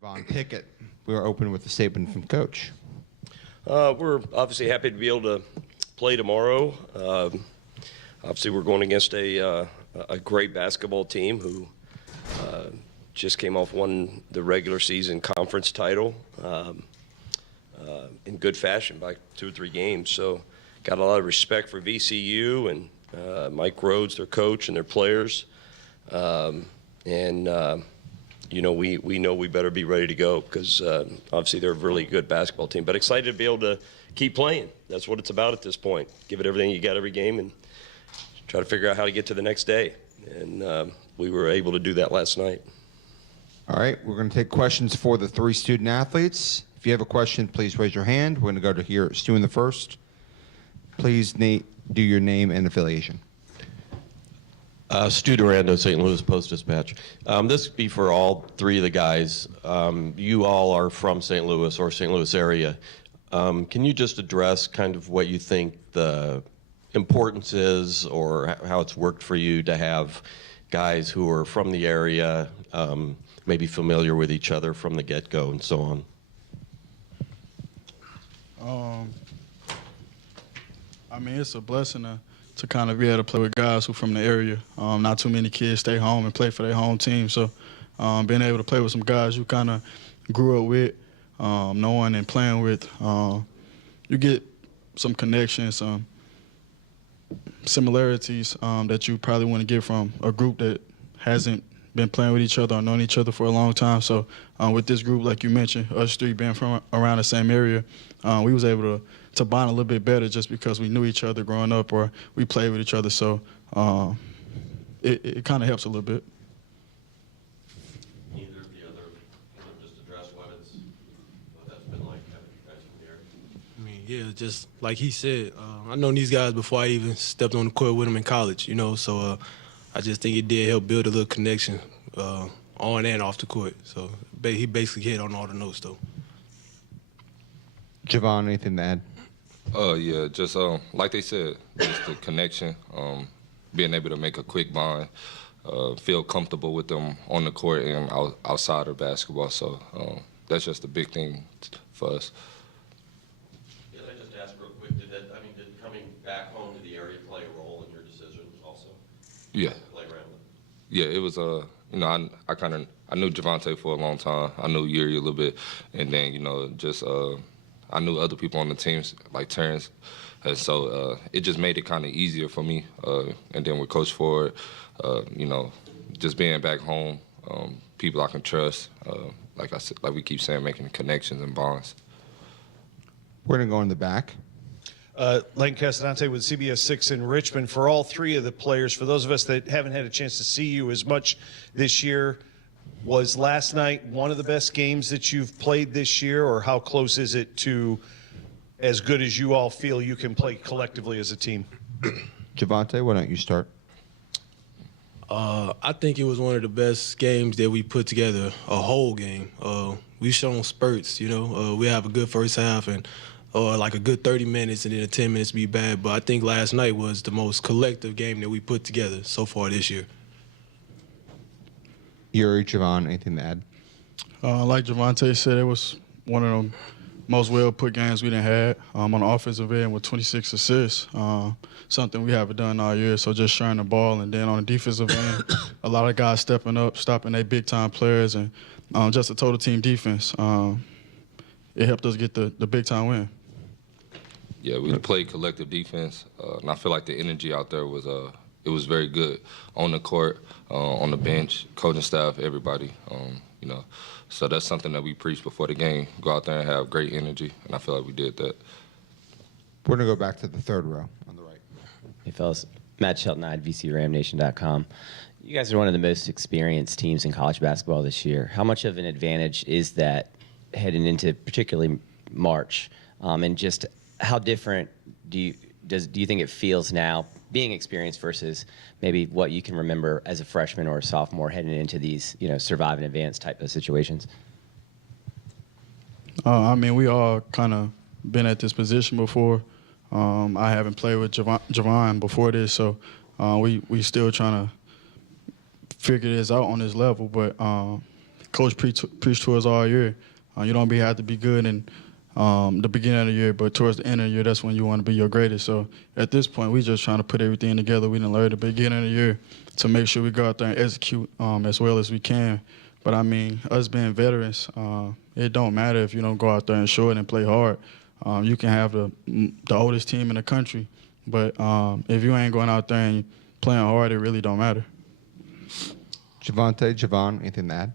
Von Pickett, we're open with a statement from Coach. We're obviously happy to be able to play tomorrow. Obviously, we're going against a great basketball team who just came off won the regular season conference title in good fashion by 2 or 3 games. So, got a lot of respect for VCU and Mike Rhodes, their coach, and their players. You know, we know we better be ready to go because obviously they're a really good basketball team. But excited to be able to keep playing. That's what it's about at this point. Give it everything you got every game and try to figure out how to get to the next day. And we were able to do that last night. All right, we're going to take questions for the 3 student athletes. If you have a question, please raise your hand. We're going to go to here, Stu in the first. Please do your name and affiliation. Stu Durando, St. Louis Post-Dispatch. This would be for all 3 of the guys. You all are from St. Louis or St. Louis area. Can you just address kind of what you think the importance is or how it's worked for you to have guys who are from the area, maybe familiar with each other from the get-go and so on? I mean, it's a blessing to kind of be able to play with guys who from the area. Not too many kids stay home and play for their home team. So being able to play with some guys you kind of grew up with, knowing and playing with, you get some connections, some similarities that you probably want to get from a group that hasn't been playing with each other or known each other for a long time. So with this group, like you mentioned, us 3 being from around the same area, we was able to bond a little bit better just because we knew each other growing up or we played with each other. So it kind of helps a little bit. Either of the other, just address what that's been like having you guys from here. I mean, yeah, just like he said, I've known these guys before I even stepped on the court with them in college, you know, so I just think it did help build a little connection on and off the court. So he basically hit on all the notes, though. Javon, anything to add? Yeah, just like they said, just the connection, being able to make a quick bond, feel comfortable with them on the court and outside of basketball. So that's just a big thing for us. Yeah, I just asked real quick, did coming back home to the area play a role in your decision also? Yeah. Play around with? Yeah, it was, you know, I knew Javante for a long time. I knew Yuri a little bit. And then, you know, just I knew other people on the teams like Terrence. And so it just made it kind of easier for me. And then with Coach Ford, you know, just being back home, people I can trust, like I said, like we keep saying, making connections and bonds. We're going to go in the back. Len Casadante with CBS 6 in Richmond. For all 3 of the players, for those of us that haven't had a chance to see you as much this year, was last night one of the best games that you've played this year, or how close is it to as good as you all feel you can play collectively as a team? Javante, why don't you start? I think it was one of the best games that we put together, a whole game. We've shown spurts, you know. We have a good first half and like a good 30 minutes and then 10 minutes be bad. But I think last night was the most collective game that we put together so far this year. Yuri, Javon, anything to add? Like Javante said, it was one of the most well-put games we done had on the offensive end with 26 assists, something we haven't done all year. So just sharing the ball, and then on the defensive end, a lot of guys stepping up, stopping their big-time players, and just a total team defense. It helped us get the big-time win. Yeah, we played collective defense, and I feel like the energy out there was it was very good on the court, on the bench, coaching staff, everybody. You know, so that's something that we preach before the game. Go out there and have great energy, and I feel like we did that. We're going to go back to the 3rd row on the right. Hey, fellas. Matt Shelton, VCRamNation.com. You guys are one of the most experienced teams in college basketball this year. How much of an advantage is that heading into particularly March? And just how different do you think it feels now, being experienced versus maybe what you can remember as a freshman or a sophomore heading into these, you know, survive and advance type of situations? I mean, we all kind of been at this position before. I haven't played with Javon before this, so we still trying to figure this out on this level. But Coach preached to us all year. You don't have to be good in the beginning of the year, but towards the end of the year, that's when you want to be your greatest. So at this point, we just trying to put everything together. We didn't learn at the beginning of the year to make sure we go out there and execute as well as we can. But, I mean, us being veterans, it don't matter if you don't go out there and show it and play hard. You can have the oldest team in the country, but if you ain't going out there and playing hard, it really don't matter. Javonte, Javon, anything to add?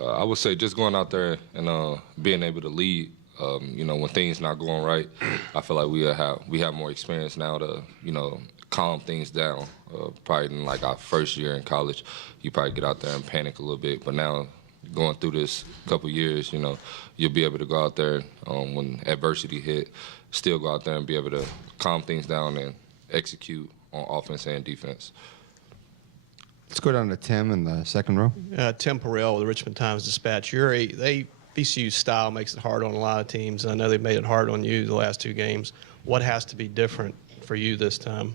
I would say just going out there and being able to lead. When things not going right, I feel like we have more experience now to calm things down. Probably in like our first year in college, you probably get out there and panic a little bit. But now, going through this couple years, you'll be able to go out there when adversity hit, still go out there and be able to calm things down and execute on offense and defense. Let's go down to Tim in the second row. Tim Perrell with the Richmond Times-Dispatch. VCU's style makes it hard on a lot of teams, and I know they've made it hard on you the last 2 games. What has to be different for you this time?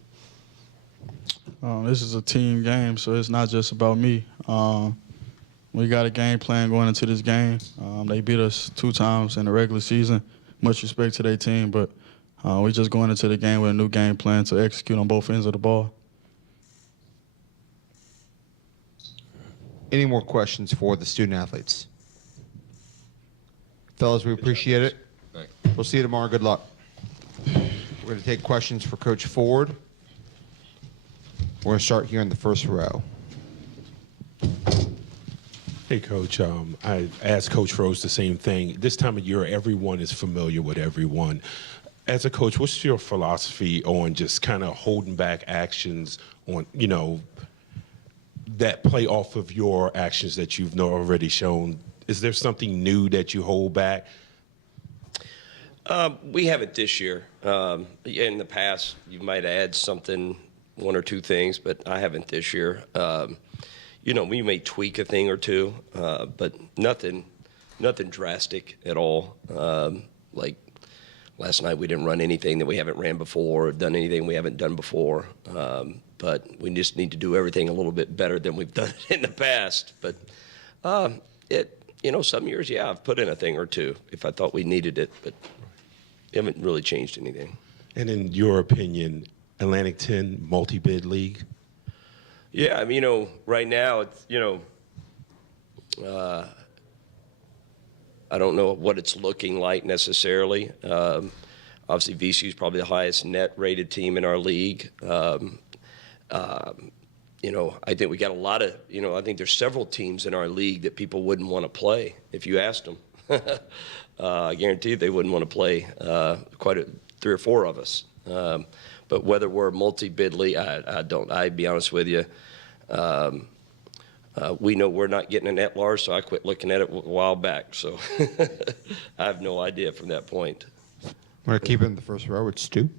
This is a team game, so it's not just about me. We got a game plan going into this game. They beat us 2 times in the regular season. Much respect to their team, but we're just going into the game with a new game plan to execute on both ends of the ball. Any more questions for the student athletes? Fellas, we appreciate it. Thanks. We'll see you tomorrow. Good luck. We're going to take questions for Coach Ford. We're going to start here in the first row. Hey, Coach. I asked Coach Rose the same thing. This time of year, everyone is familiar with everyone. As a coach, what's your philosophy on just kind of holding back actions on, that play off of your actions that you've already shown? Is there something new that you hold back? We haven't this year. In the past, you might add something, 1 or 2 things, but I haven't this year. We may tweak a thing or 2, but nothing drastic at all. Like last night, we didn't run anything that we haven't ran before, or done anything we haven't done before. But we just need to do everything a little bit better than we've done it in the past. But some years, I've put in a thing or 2 if I thought we needed it, but we haven't really changed anything. And in your opinion, Atlantic 10 multi-bid league? Yeah, right now, it's, I don't know what it's looking like necessarily. Obviously, VCU is probably the highest net rated team in our league. I think we got a lot of, I think there's several teams in our league that people wouldn't want to play if you asked them. I guarantee you they wouldn't want to play 3 or 4 of us. But whether we're a multi-bid league, I'd be honest with you. We know we're not getting an at-large, so I quit looking at it a while back. So I have no idea from that point. I'm going to keep it in the first row. It's Stu.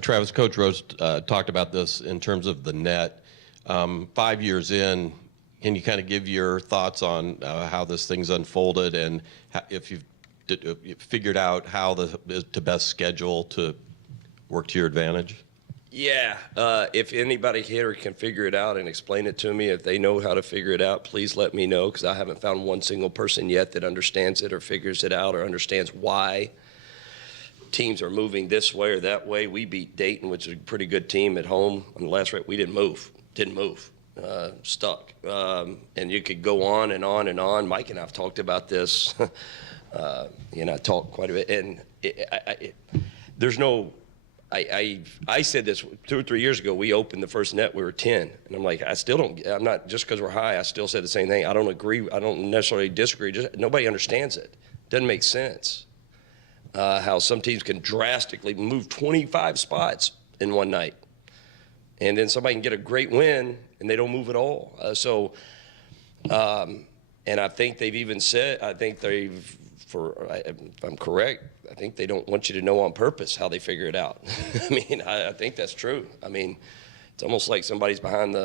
Travis, Coach Rose talked about this in terms of the net. 5 years in, can you kind of give your thoughts on how this thing's unfolded and if you've figured out how to best schedule to work to your advantage? Yeah, if anybody here can figure it out and explain it to me, if they know how to figure it out, please let me know, because I haven't found one single person yet that understands it or figures it out or understands why teams are moving this way or that way. We beat Dayton, which is a pretty good team at home. On the last rate, we didn't move, stuck. And you could go on and on and on. Mike and I have talked about this. I talk quite a bit. And there's no... I said this 2 or 3 years ago. We opened the first net, we were 10. And I'm like, I'm not, just because we're high, I still said the same thing. I don't agree. I don't necessarily disagree. Just nobody understands it. Doesn't make sense. How some teams can drastically move 25 spots in one night. And then somebody can get a great win and they don't move at all. And I think they've even said, if I'm correct, I think they don't want you to know on purpose how they figure it out. I think that's true. It's almost like somebody's behind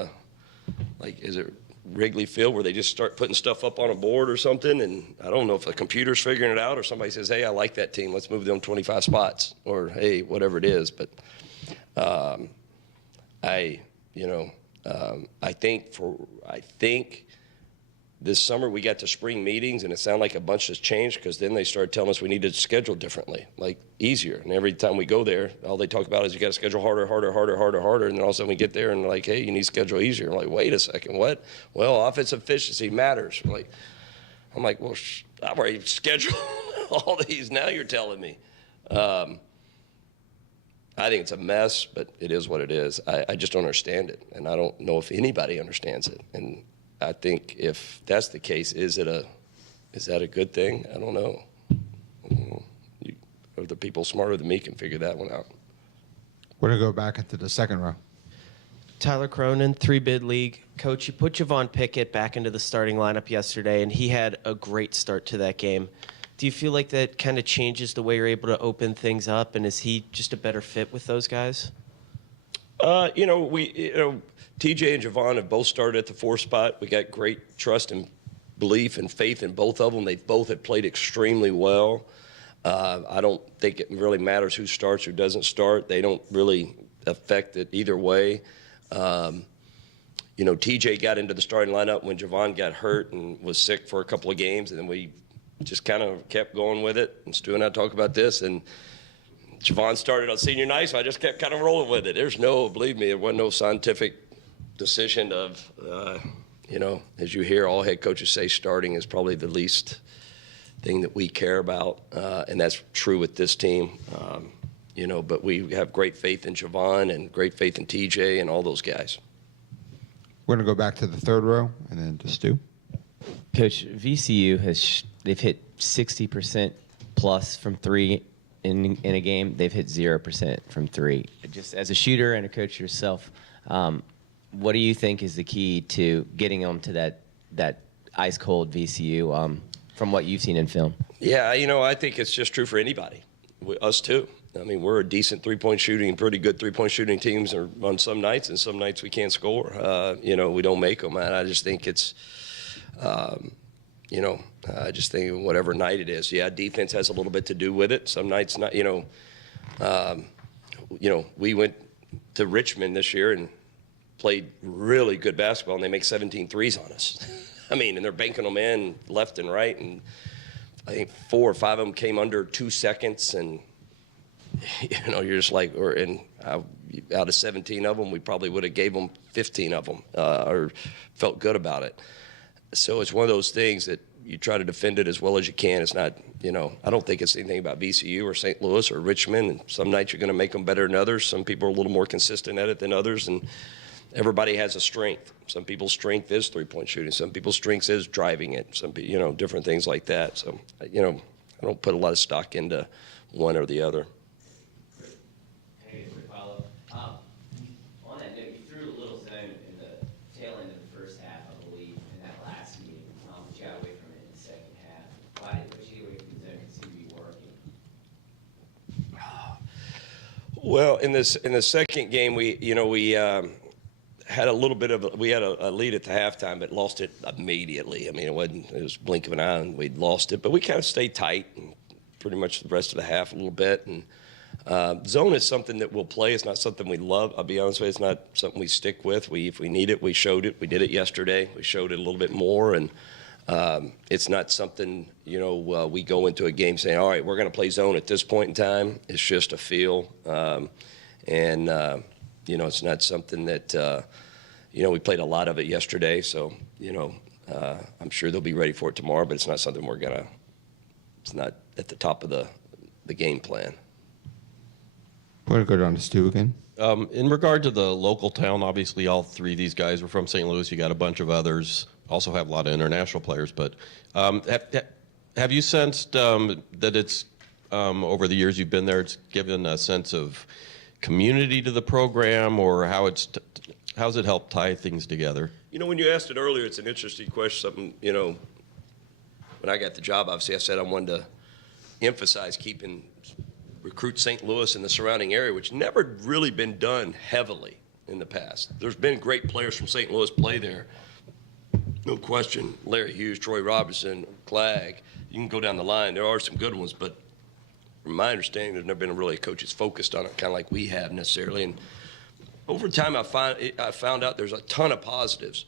is it Wrigley Field where they just start putting stuff up on a board or something, and I don't know if the computer's figuring it out or somebody says, hey, I like that team, let's move them 25 spots, or hey, whatever it is. But I think this summer we got to spring meetings, and it sounded like a bunch has changed because then they started telling us we needed to schedule differently, like easier. And every time we go there, all they talk about is you got to schedule harder. And then all of a sudden we get there and like, hey, you need to schedule easier. I'm like, wait a second, what? Well, offensive efficiency matters. I'm like, well, I've already scheduled all these. Now you're telling me. I think it's a mess, but it is what it is. I just don't understand it, and I don't know if anybody understands it. And I think if that's the case, is that a good thing? I don't know. The people smarter than me can figure that one out. We're going to go back into the second row. Tyler Cronin, 3-bid league. Coach, you put Javon Pickett back into the starting lineup yesterday, and he had a great start to that game. Do you feel like that kind of changes the way you're able to open things up, and is he just a better fit with those guys? TJ and Javon have both started at the 4 spot. We got great trust and belief and faith in both of them. They both have played extremely well. I don't think it really matters who starts, who doesn't start. They don't really affect it either way. TJ got into the starting lineup when Javon got hurt and was sick for a couple of games, and then we just kind of kept going with it. And Stu and I talk about this, and Javon started on senior night, so I just kept kind of rolling with it. Believe me, there wasn't no scientific decision of, as you hear all head coaches say, starting is probably the least thing that we care about, and that's true with this team. But we have great faith in Javon and great faith in TJ and all those guys. We're going to go back to the third row and then to Stu. Coach, VCU they've hit 60% plus from 3 in a game. They've hit 0% from 3. Just as a shooter and a coach yourself, what do you think is the key to getting them to that ice cold VCU from what you've seen in film? Yeah, I think it's just true for anybody, us too. I mean, we're a decent pretty good three-point shooting teams on some nights, and some nights we can't score. We don't make them. And I just think it's, I just think whatever night it is, defense has a little bit to do with it. Some nights not, we went to Richmond this year and played really good basketball, and they make 17 threes on us. And they're banking them in left and right, and I think 4 or 5 of them came under 2 seconds, and you're just like, out of 17 of them, we probably would have gave them 15 of them, or felt good about it. So it's one of those things that you try to defend it as well as you can. It's not, I don't think it's anything about VCU or St. Louis or Richmond. And some nights you're going to make them better than others. Some people are a little more consistent at it than others, and everybody has a strength. Some people's strength is three-point shooting. Some people's strength is driving it. Some people, different things like that. So, I don't put a lot of stock into one or the other. Well, in the second game, we had a little bit of a lead at the halftime, but lost it immediately. It was a blink of an eye, and we'd lost it. But we kind of stayed tight, and pretty much the rest of the half a little bit. And zone is something that we'll play. It's not something we love. I'll be honest with you, it's not something we stick with. If we need it, we showed it. We did it yesterday. We showed it a little bit more, and it's not something, we go into a game saying, all right, we're going to play zone at this point in time. It's just a feel. It's not something that, we played a lot of it yesterday. So, I'm sure they'll be ready for it tomorrow, but it's not something it's not at the top of the game plan. We're going to go down to Stu again. In regard to the local town, obviously all 3 of these guys are from St. Louis. You got a bunch of others. Also have a lot of international players. But have you sensed that it's, over the years you've been there, it's given a sense of community to the program, or how's it helped tie things together? When you asked it earlier, it's an interesting question. Something, when I got the job, obviously I said I wanted to emphasize recruit St. Louis and the surrounding area, which never really been done heavily in the past. There's been great players from St. Louis play there. No question. Larry Hughes, Troy Robinson, Clegg. You can go down the line. There are some good ones, but from my understanding, there's never been really a coach that's focused on it, kind of like we have necessarily. And over time, I found out there's a ton of positives.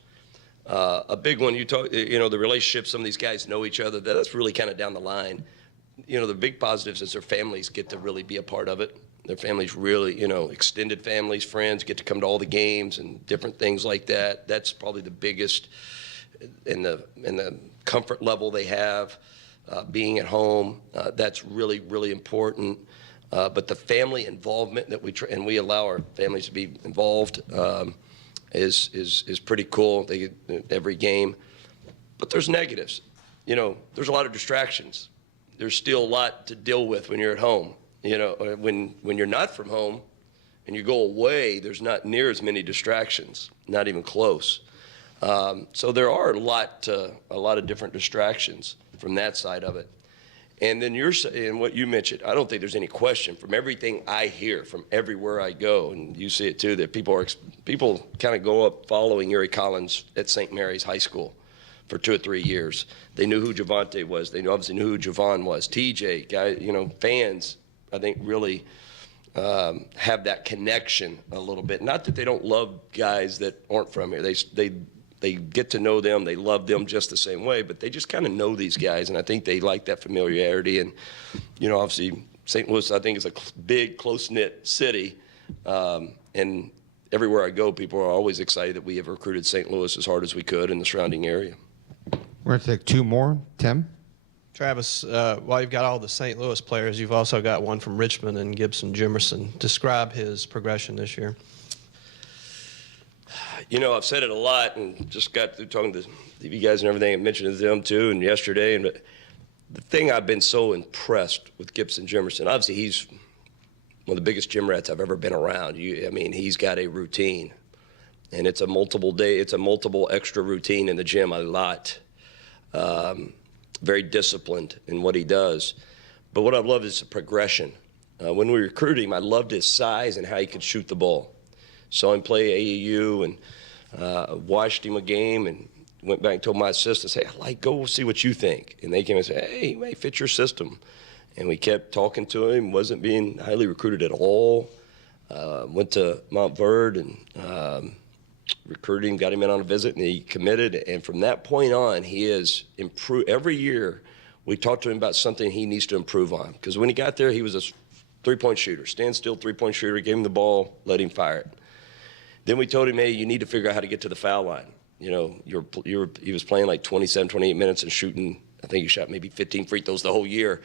A big one, the relationship, some of these guys know each other. That's really kind of down the line. The big positives is their families get to really be a part of it. Their families really, extended families, friends get to come to all the games and different things like that. That's probably the biggest in the comfort level they have, being at home. That's really, really important. But the family involvement that we allow our families to be involved is pretty cool. They get every game. But there's negatives. There's a lot of distractions. There's still a lot to deal with when you're at home. When you're not from home and you go away, there's not near as many distractions, not even close. So there are a lot of different distractions from that side of it. And then and what you mentioned, I don't think there's any question from everything I hear from everywhere I go, and you see it too, that people kind of go up following Erie Collins at St. Mary's High School for 2 or 3 years. They knew who Javonte was. They obviously knew who Javon was. TJ, guy, fans, I think really have that connection a little bit. Not that they don't love guys that aren't from here. They get to know them. They love them just the same way, but they just kind of know these guys, and I think they like that familiarity. And, obviously St. Louis, I think, is a big, close-knit city, and everywhere I go, people are always excited that we have recruited St. Louis as hard as we could in the surrounding area. We're going to take 2 more. Tim? Travis, while you've got all the St. Louis players, you've also got one from Richmond and Gibson Jimerson. Describe his progression this year. I've said it a lot and just got through talking to you guys and everything and mentioned to them too and yesterday. And the thing I've been so impressed with Gibson Jimerson, obviously he's one of the biggest gym rats I've ever been around. He's got a routine, and it's a multiple extra routine in the gym a lot. Very disciplined in what he does. But what I've loved is the progression. When we recruited him, I loved his size and how he could shoot the ball. Saw him play AAU and watched him a game and went back and told my assistants, hey, go see what you think. And they came and said, hey, he may fit your system. And we kept talking to him, wasn't being highly recruited at all. Went to Montverde and recruited him, got him in on a visit, and he committed. And from that point on, he has improved. Every year we talked to him about something he needs to improve on. Because when he got there, he was a three-point shooter, standstill three-point shooter, gave him the ball, let him fire it. Then we told him, hey, you need to figure out how to get to the foul line. He was playing like 27, 28 minutes and shooting, I think he shot maybe 15 free throws the whole year.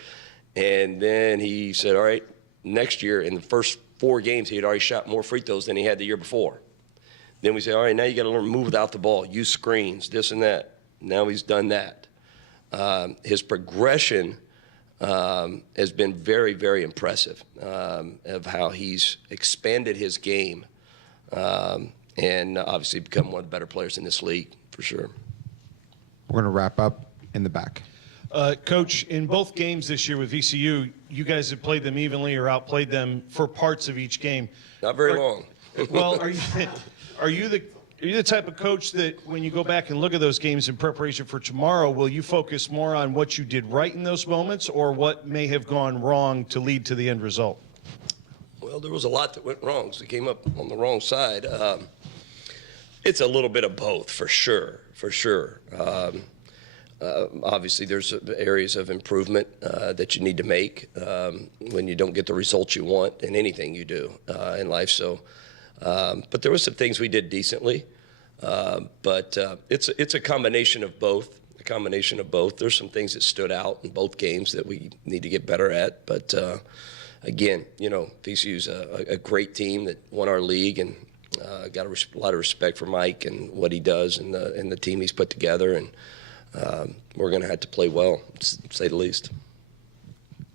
And then he said, all right, next year, in the first 4 games, he had already shot more free throws than he had the year before. Then we said, all right, now you got to learn to move without the ball, use screens, this and that. Now he's done that. His progression has been very, very impressive of how he's expanded his game and obviously become one of the better players in this league, for sure. We're going to wrap up in the back. Coach, in both games this year with VCU, you guys have played them evenly or outplayed them for parts of each game. Not very long. Well, are you the type of coach that when you go back and look at those games in preparation for tomorrow, will you focus more on what you did right in those moments or what may have gone wrong to lead to the end result? Well, there was a lot that went wrong, so it came up on the wrong side. It's a little bit of both, for sure. Obviously, there's areas of improvement that you need to make when you don't get the results you want in anything you do in life. So, but there were some things we did decently. But it's a combination of both. There's some things that stood out in both games that we need to get better at. But again, VCU's a great team that won our league, and got a lot of respect for Mike and what he does and the team he's put together. And we're going to have to play well, to say the least.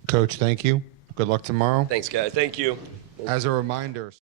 Coach, thank you. Good luck tomorrow. Thanks, guys. Thank you. As a reminder.